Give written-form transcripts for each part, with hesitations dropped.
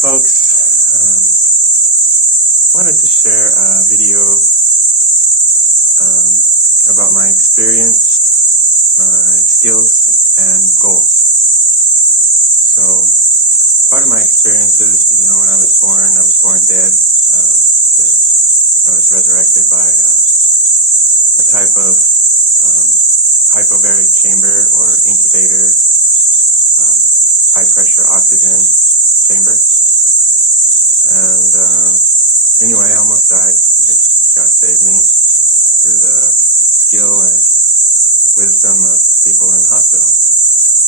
folks. Wanted to share a video about my experience, my skills, and goals. So, part of my experiences, when I was born dead, but I was resurrected by a type of hypobaric chamber or incubator, high-pressure oxygen chamber. And anyway, I almost died. God saved me through the skill and wisdom of people in the hospital.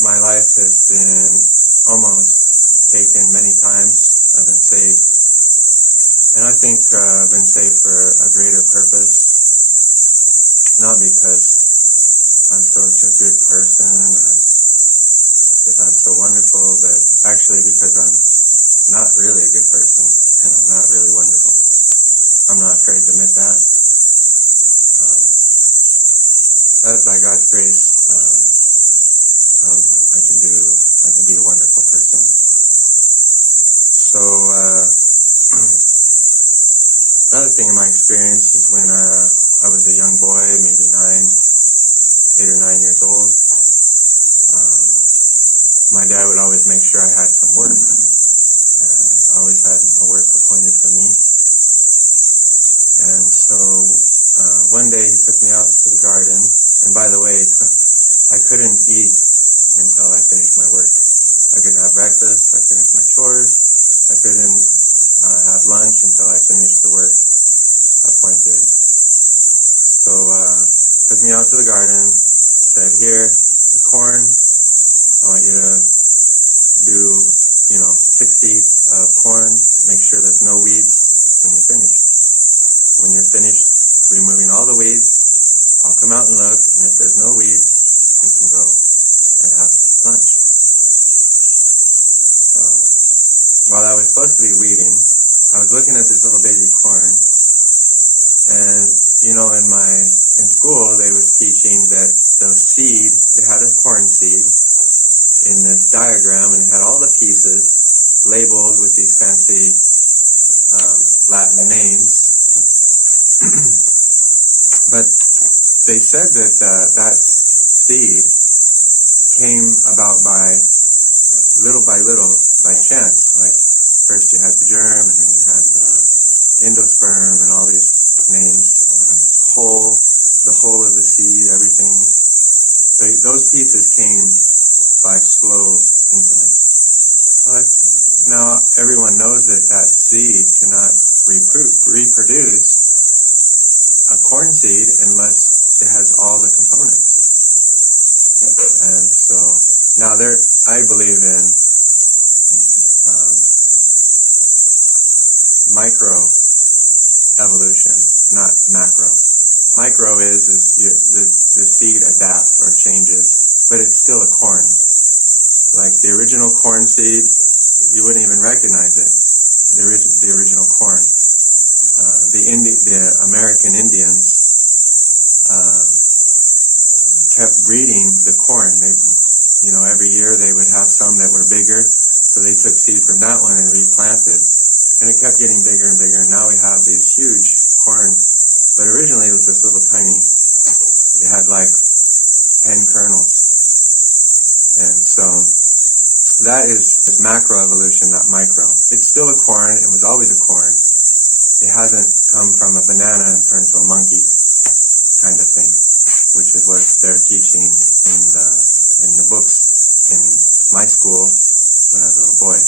My life has been almost taken many times. I've been saved. And I think I've been saved for a greater purpose. Not because I'm such a good person or because I'm so wonderful, but actually because I'm not really a good person and I'm not really wonderful. I'm not afraid to admit that. By God's grace, I can be a wonderful person. So, another thing in my experience is when I was a young boy, maybe 8 or 9 years old. My dad would always make sure I had some work. I always had a work appointed for me. And so one day he took me out to the garden. And by the way, I couldn't eat until I finished my work. I couldn't have breakfast. I finished my chores. I couldn't have lunch until I finished the work appointed. So took me out to the garden, said, "Here, the corn. I want you to do, 6 feet of corn. Make sure there's no weeds when you're finished. When you're finished removing all the weeds, I'll come out and look, and if there's no weeds, you can go and have lunch." So, while I was supposed to be weeding, I was looking at this little baby corn, and, in school, they was teaching that the seed, they had a corn seed in this diagram, and it had all the pieces labeled with these fancy Latin names. But they said that that seed came about by little, by chance. Like, first you had the germ, and then you had the endosperm, and all these names, the whole of the seed, everything. So those pieces came by slow increments. But now everyone knows that seed cannot reproduce a corn seed unless it has all the components. And so now I believe in micro evolution, not macro. Micro is the seed adapts or changes, but it's still a corn. Like the original corn seed, you wouldn't even recognize it. The original corn. The American Indians kept breeding the corn. They, every year they would have some that were bigger, so they took seed from that one and replanted, and it kept getting bigger and bigger. And now we have these huge corn, but originally it was this little tiny. It had like 10 kernels, and so that is macroevolution, not micro. It's still a corn. It was always a corn. It hasn't come from a banana and turned to a monkey kind of thing, which is what they're teaching in the books in my school when I was a little boy.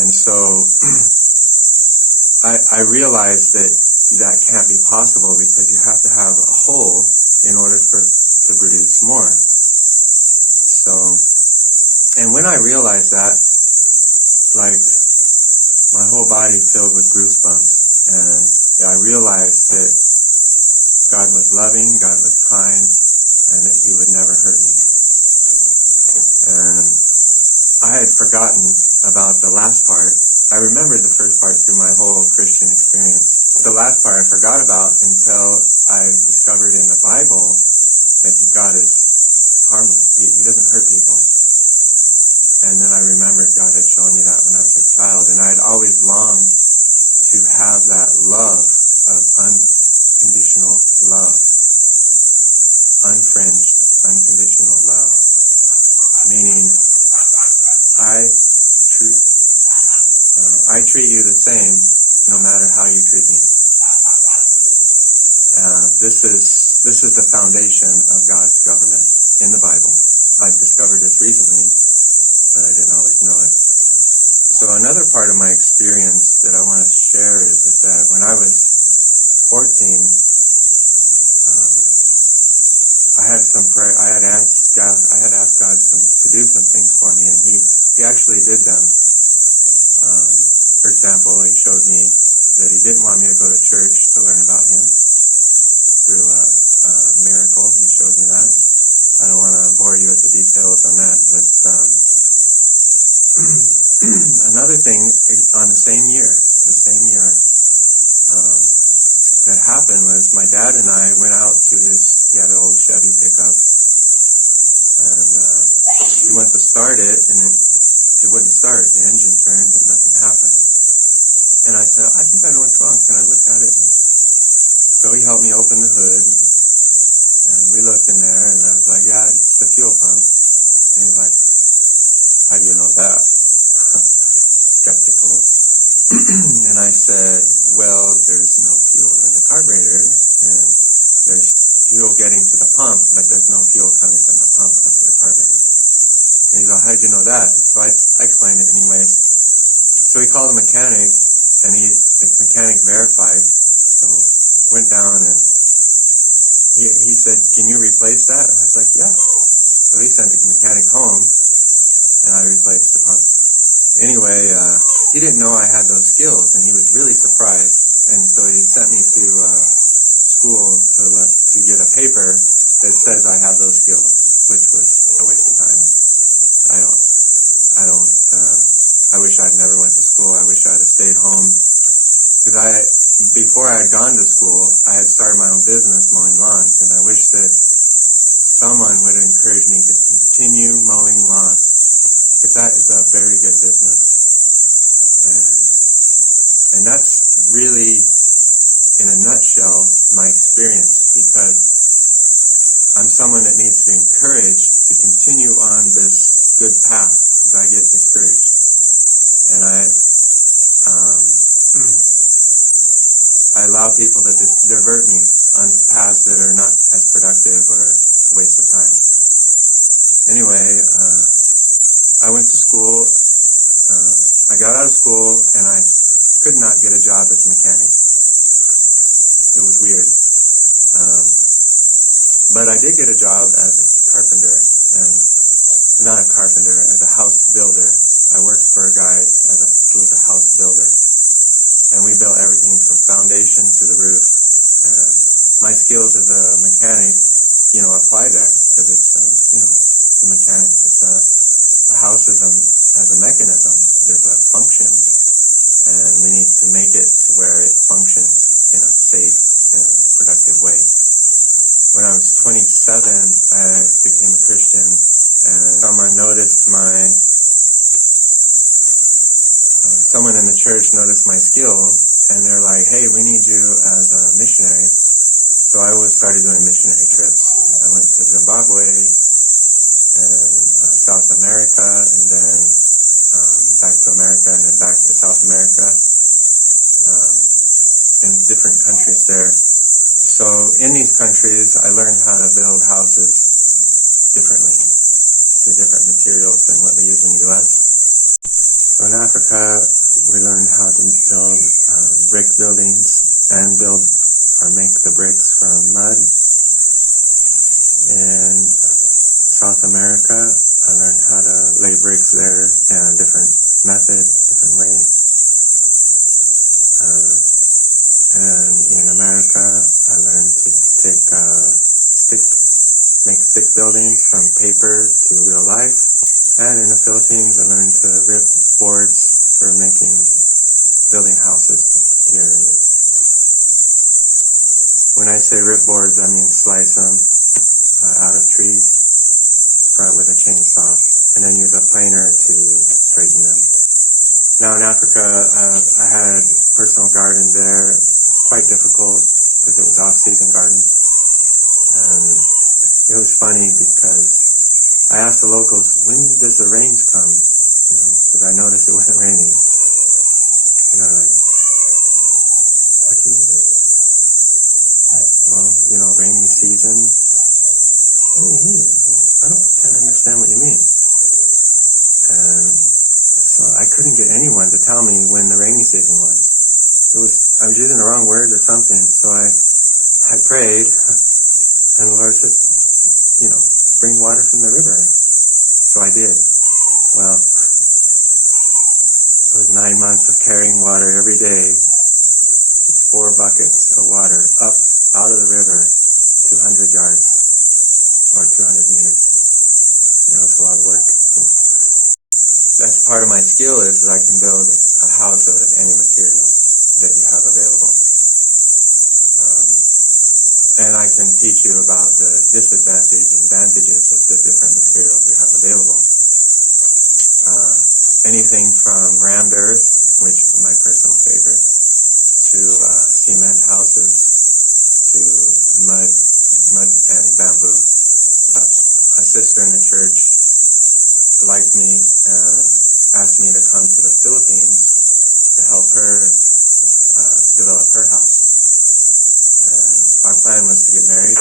And so I realized that can't be possible because you have to have a whole in order to produce more. So, and when I realized that, like, my whole body filled with goosebumps, and I realized that God was loving, God was kind, and that He would never hurt me. And I had forgotten about the last part. I remembered the first part through my whole Christian experience. The last part I forgot about until I discovered in the Bible that God is harmless. He doesn't hurt people. And then I remembered God had shown me that when I was a child, and I had always longed to have that love of unconditional love, unfringed, unconditional love, meaning I treat you the same no matter how you treat me. This is the foundation of God's government in the Bible. I've discovered this recently, but I didn't always know it. So another part of my experience that I want to share is that when I was 14, I had some prayer. I had asked God to do some things for me, and He actually did them. For example, He showed me that He didn't want me to go to church to learn about Him. Through a miracle, He showed me that. I don't want to bore you with the details on that, but another thing on the same year that happened was my dad and I went out to he had an old Chevy pickup, and we went to start it, and it wouldn't start. The engine turned, but nothing happened. And I said, I think I know what's wrong. Can I look at it? And so he helped me open the hood, and we looked in there, and I was like, yeah, it's the fuel pump. And he's like, how do you know that? Skeptical. And I said, well, there's no fuel in the carburetor, and there's fuel getting to the pump, but there's no fuel coming from the pump up to the carburetor. And he's like, how'd you know that? And so I explained it anyways. So he called a mechanic, and the mechanic verified. So went down, and he said, can you replace that? And I was like, yeah. So he sent the mechanic home, and I replaced the pump. Anyway, he didn't know I had those skills, and he was really surprised. And so he sent me to school to get a paper that says I have those skills, which was a waste of time. I wish I'd never went to school. I wish I'd have stayed home. Because before I had gone to school, I had started my own business mowing lawns, and I wish that someone would encourage me to continue mowing lawns, because that is a very good business. And that's really, in a nutshell, my experience, because I'm someone that needs to be encouraged to continue on this good path, because I get discouraged. And I allow people to divert me onto paths that are not as productive or a waste of time. Anyway, I went to school. I got out of school, and I could not get a job as a mechanic. It was weird. But I did get a job as a carpenter, and not a carpenter, as a house builder. I worked for a guy who was a house builder, and we built everything from foundation to the roof. And my skills as a mechanic, apply there, because it's a mechanic. It's a house has a mechanism. There's a function, and we need to make it to where it functions in a safe and productive way. When I was 27, I became a Christian, and someone in the church noticed my skill, and they're like, hey, we need you as a missionary. So I started doing missionary trips. I went to Zimbabwe and South America, and then back to America, and then back to South America, in different countries there. So in these countries, I learned how to build houses differently, through different materials than what we use in the U.S. So in Africa, we learned how to build brick buildings and make the bricks from mud. In South America, I learned how to lay bricks there in a different method, different way. And in America, I learned to make stick buildings from paper to real life. And in the Philippines, I learned to rip boards for building houses here. When I say rip boards, I mean slice them out of trees with a chainsaw, and then use a planer to straighten Now in Africa, I had a personal garden there. It was quite difficult because it was off-season garden. And it was funny because I asked the locals, when does the rains come? Because I noticed it wasn't raining. And they're like, what do you mean? Well, rainy season. What do you mean? I can't understand what you mean. And so I couldn't get anyone to tell me when the rainy season was. I was using the wrong word or something. So I prayed, and the Lord said, bring water from the river. So I did. Well, it was 9 months of carrying water every day, 4 buckets of water up out of the river, 200 yards or 200 meters. It was a lot of work. That's part of my skill is I can build a house out of any material that you have available. And I can teach you about the disadvantage and advantages of the different materials you have available. Anything from rammed earth, which is my personal favorite, to cement houses, to mud and bamboo. A sister in the church liked me and asked me to come to the Philippines to help her develop her house. And our plan was to get married.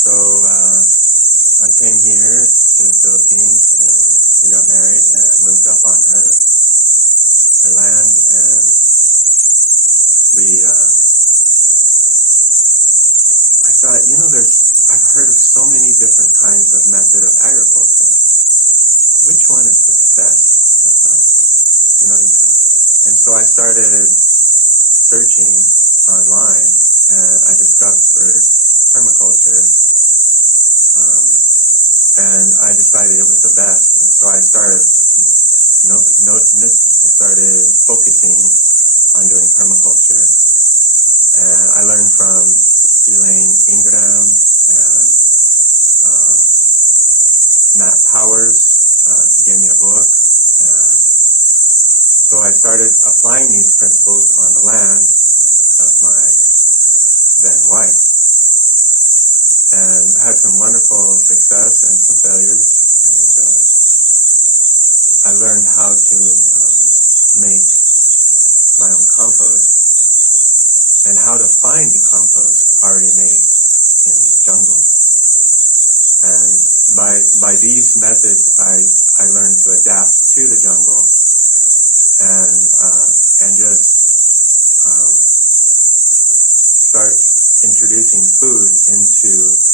So I came here to the Philippines and we got married and moved up on her land, and I thought, I've heard of so many different kinds of method of agriculture. Which one is the best? I thought, you have. And so I started searching online, and I discovered permaculture, and I decided it was the best. And so I started focusing on doing permaculture. And I learned from Elaine Ingram and Matt Powers. He gave me a book. So I started applying these principles on the land of my then wife. And had some wonderful success and some failures. And I learned how to make my own compost and how to find the compost already made in the jungle. And by these methods, I learned to adapt to the jungle and just start introducing food into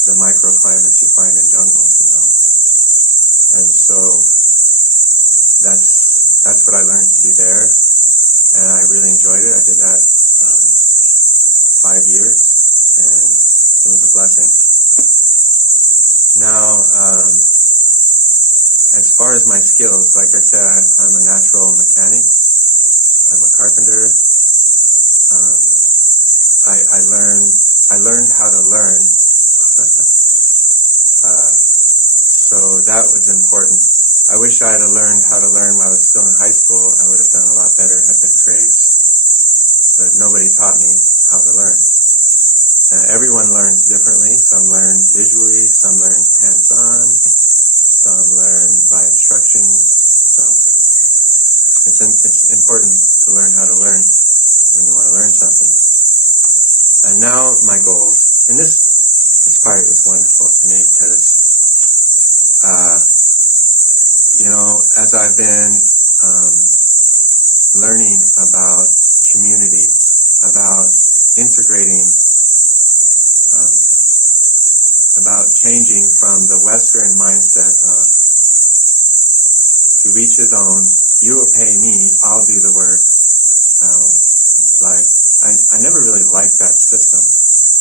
the microclimates you find in jungles, And so that's what I learned to do there, and I really enjoyed it. I did that 5 years, and it was a blessing. Now, as far as my skills, like I said, I'm a natural mechanic. I'm a carpenter. I learned how to learn. So that was important. I wish I had learned how to learn while I was still in high school. I would have done a lot better, had better grades. But nobody taught me how to learn. Everyone learns differently. Some learn visually, some learn hands-on, some learn by instruction. So it's important to learn how to learn when you want to learn something. And now my goals. And this part is wonderful to me because, as I've been learning about community, about integrating, about changing from the Western mindset of to each his own, you will pay me, I'll do the work. I never really liked that system,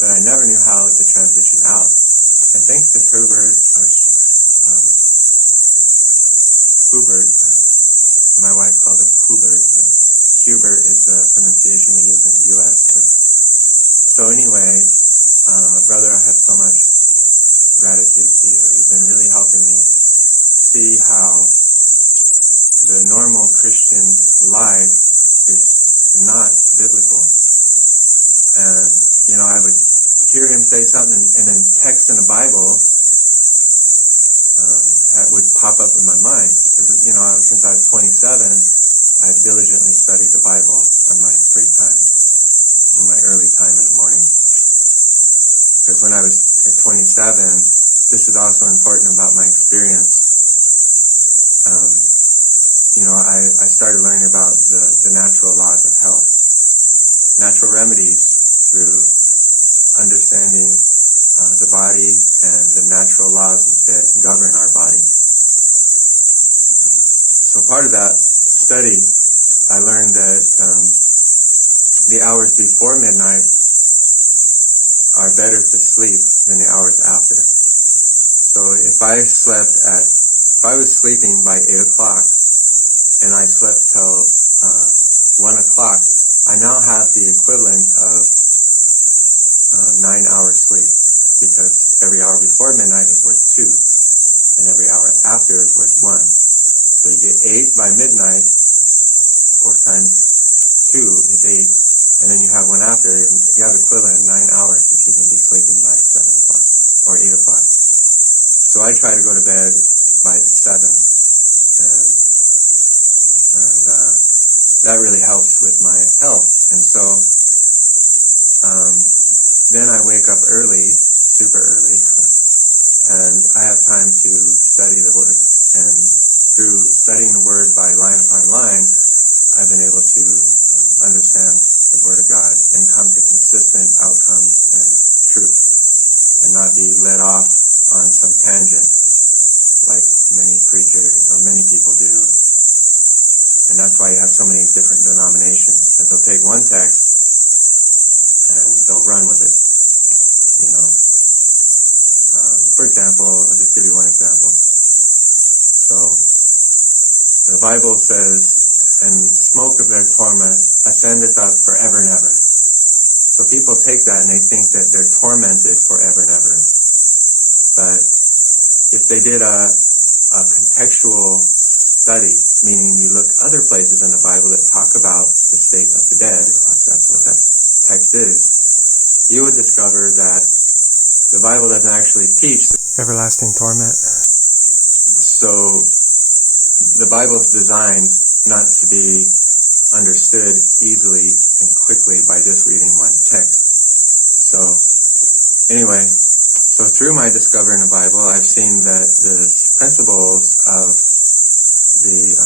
but I never knew how to transition out. And thanks to Hubert, my wife called him Hubert, but Hubert is the pronunciation we use in the U.S. But so anyway, brother, I have so much gratitude to you. You've been really helping me see how the normal text in the Bible would pop up in my mind. Because, since I was 27, I've diligently studied the Bible in my free time, in my early time in the morning. Because when I was at 27, this is also important about my experience. I started learning about the natural laws of health, natural remedies through understanding the body and the natural laws that govern our body. So part of that study, I learned that the hours before midnight are better to sleep than the hours after. So if I was sleeping by 8 o'clock and I slept till 1 o'clock, I now have the equivalent of 9 hours sleep, because every hour before midnight is worth 2, and every hour after is worth 1. So you get 8 by midnight, 4 times 2 is 8, and then you have 1 after. You have equivalent of 9 hours if you can be sleeping by 7 o'clock or 8 o'clock. So I try to go to bed by 7, and that really helps with my health. And so then I wake up early, super early, and I have time to study the Word. And through studying the Word by line upon line, I've been able to understand the Word of God and come to consistent outcomes and truth, and not be led off on some tangent like many preachers or many people do. And that's why you have so many different denominations, because they'll take one text and they'll run with it, For example, I'll just give you one example. So, the Bible says, and the smoke of their torment ascendeth up forever and ever. So people take that and they think that they're tormented forever and ever. But if they did a contextual study, meaning you look other places in the Bible that talk about the state of the dead, that's what that text is, you would discover that the Bible doesn't actually teach everlasting torment. So the Bible is designed not to be understood easily and quickly by just reading one text. So anyway, so through my discovering the Bible, I've seen that the principles of the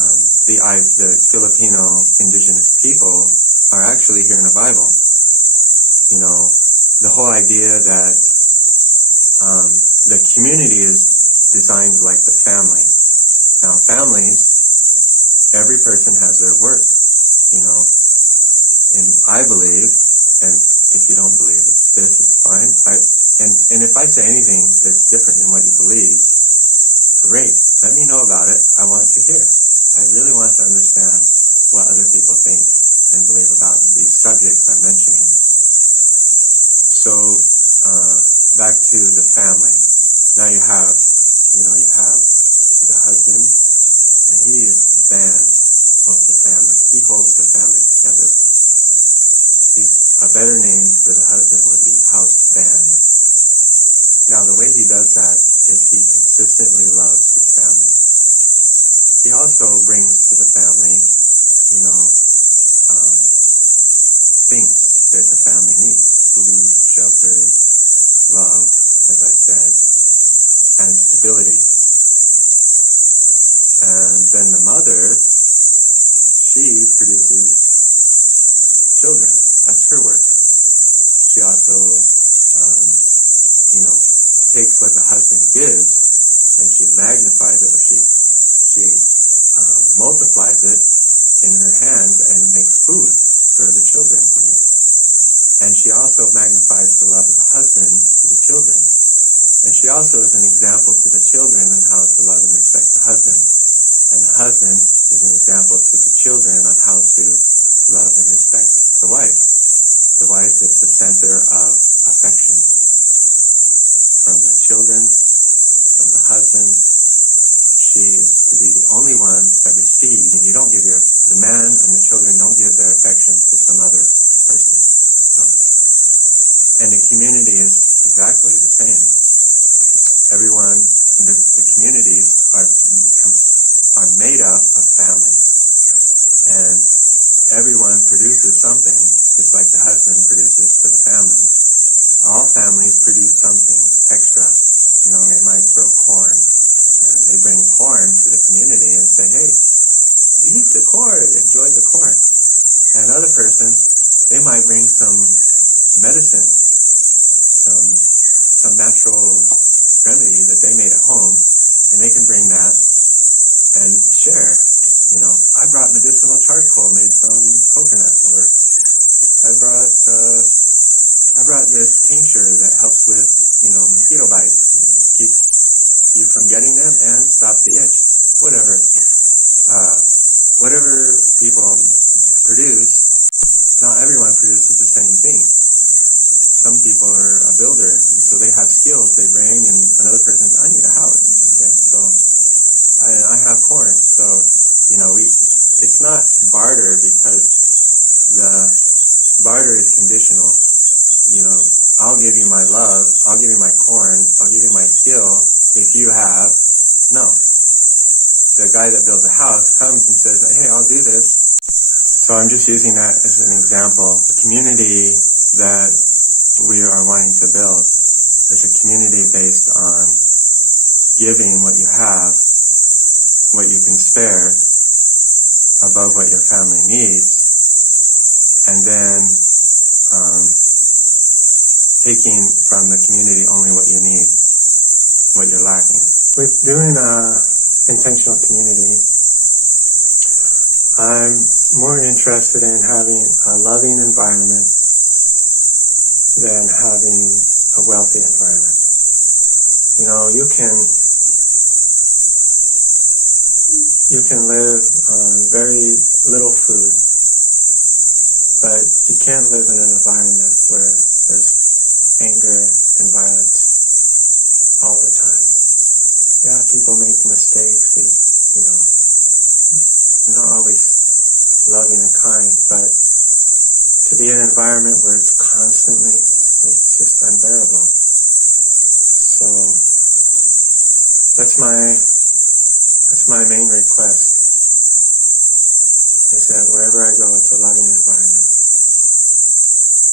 Filipino indigenous people are actually here in the Bible. The whole idea that the community is designed like the family. Now, families, every person has their work, and I believe, and if you don't believe this, it's fine. And if I say anything that's different than what you believe, great. Let me know about it. I want to hear. I really want to understand what other people think and believe about these subjects I'm mentioning. So, back to the family. Now you have the husband, and he is the band of the family. He holds the family together. A better name for the husband would be house band. Now the way he does that is he consistently loves his family. He also brings to the family, things that the family needs. Food, shelter, love, as I said, and stability. And then the mother, she produces children. That's her work. She also, takes what the husband gives and she magnifies it, or she multiplies it in her hands and makes food for the children to eat. And she also magnifies the love of the husband to the children. And she also is an example to the children on how to love and respect the husband. And the husband is an example to the children on how to love and respect the wife. The wife is the center of affection. From the children, from the husband, she is to be the only one that receives. And you don't give the man and the children don't give their affection to some other person. So, and the community is exactly the same. families. And everyone produces something, just like the husband produces for the family. All families produce something extra. You know, they might grow corn, and they bring corn to the community and say, hey, eat the corn, enjoy the corn. And another person, they might bring some medicine, some natural remedy that they made at home, and they can bring that and share. You know, I brought medicinal charcoal made from coconut, or I brought this tincture that helps with, you know, mosquito bites, and keeps you from getting them and stops the itch. Whatever people produce, not everyone produces the same thing. Some people are a builder, and so they have skills they bring, and another person says, I need a house. Okay, so I have corn. So, you know, it's not barter, because the barter is conditional. You know, I'll give you my love, I'll give you my corn, I'll give you my skill if you have. No. The guy that builds a house comes and says, hey, I'll do this. So I'm just using that as an example. The community that we are wanting to build is a community based on giving what you have, what you can spare, above what your family needs, and then taking from the community only what you need, what you're lacking. With doing intentional community, I'm more interested in having a loving environment than having a wealthy environment. You know, you can live on very little food, but you can't live in an environment where there's anger and violence all the time. Yeah, people make mistakes, they're not always loving and kind, but to be in an environment where it's constantly, it's just unbearable. So that's my main request, is that wherever I go, it's a loving environment.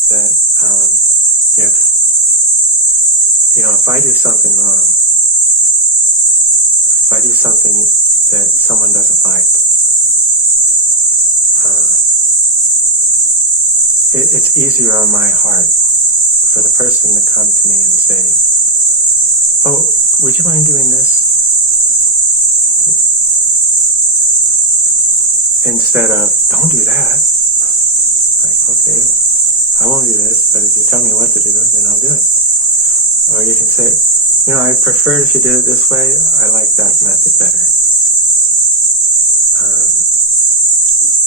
That if I do something wrong, if I do something that someone doesn't like, it's easier on my heart for the person to come to me and say, oh, would you mind doing this? Instead of, don't do that. Like, okay, I won't do this, but if you tell me what to do, then I'll do it. Or you can say, I prefer if you did it this way. I like that method better.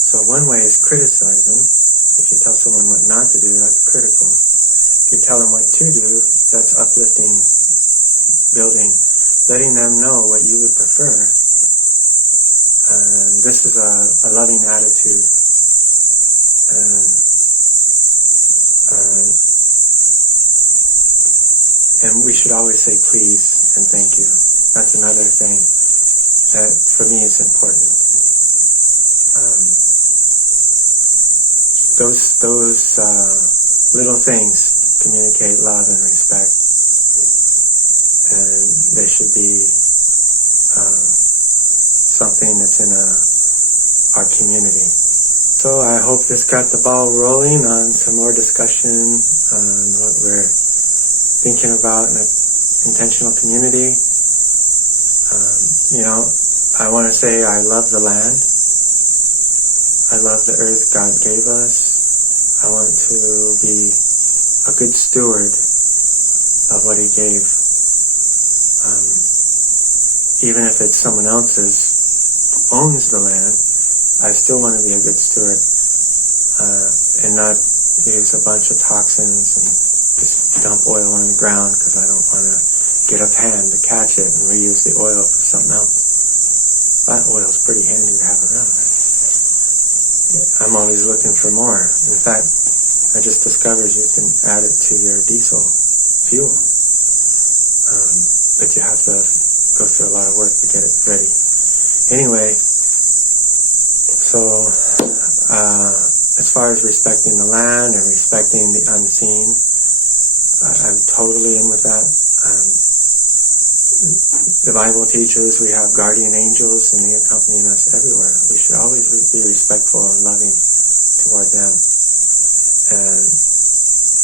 So one way is criticize them. If you tell someone what not to do, that's critical. If you tell them what to do, that's uplifting, building, letting them know what you would prefer. And this is a loving attitude. And we should always say please and thank you. That's another thing that for me is important. Those little things communicate love and respect, and they should be something that's in our community. So I hope this got the ball rolling on some more discussion on what we're thinking about in an intentional community. I want to say I love the land. I love the earth God gave us. I want to be a good steward of what He gave. Even if it's someone else's, owns the land, I still want to be a good steward and not use a bunch of toxins and just dump oil on the ground because I don't want to get a pan to catch it and reuse the oil for something else. That oil's pretty handy to have around, right? I'm always looking for more. In fact, I just discovered you can add it to your diesel fuel. But you have to go through a lot of work to get it ready. Anyway, So, as far as respecting the land and respecting the unseen, I'm totally in with that. The Bible teaches we have guardian angels and they accompany us everywhere. We should always be respectful and loving toward them. And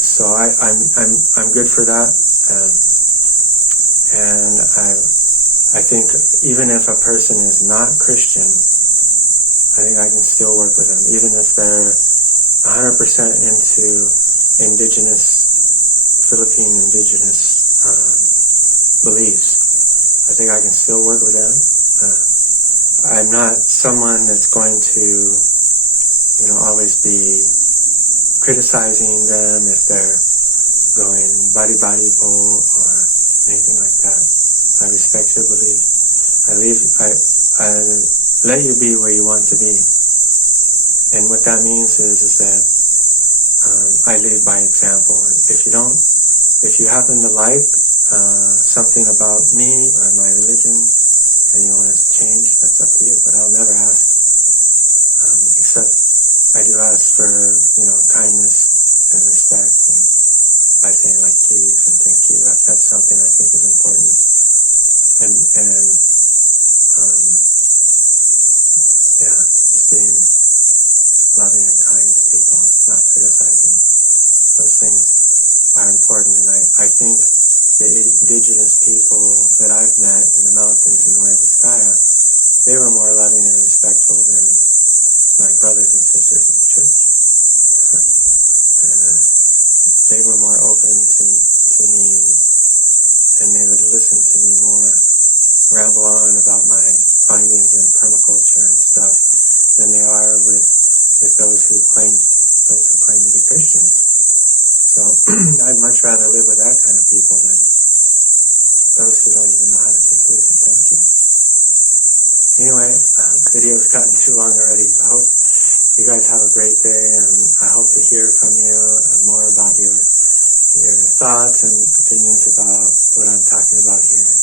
so I'm good for that. And I think even if a person is not Christian, I think I can still work with them, even if they're 100% into Philippine indigenous beliefs. I think I can still work with them. I'm not someone that's going to, always be criticizing them if they're going body bo or anything like that. I respect your belief. I let you be where you want to be. And what that means is that I lead by example. If you happen to like something about me or my religion and you want to change, that's up to you. But I'll never ask, except I do ask for, kindness and respect, and by saying like please and thank you. That's something I think is important. And just being loving and kind to people, not criticizing. Those things are important, and I think the indigenous people that I've met in the mountains in Nueva Vizcaya, they were more loving and respectful than my brothers and sisters in the church. They were more open to me, and they would listen to me more, ramble on about my findings in permaculture and stuff than they are with those who claim to be Christians. So I'd much rather live with that kind of people than those who don't even know how to say please and thank you. Anyway, video's gotten too long already. I hope you guys have a great day, and I hope to hear from you more about your thoughts and opinions about what I'm talking about here.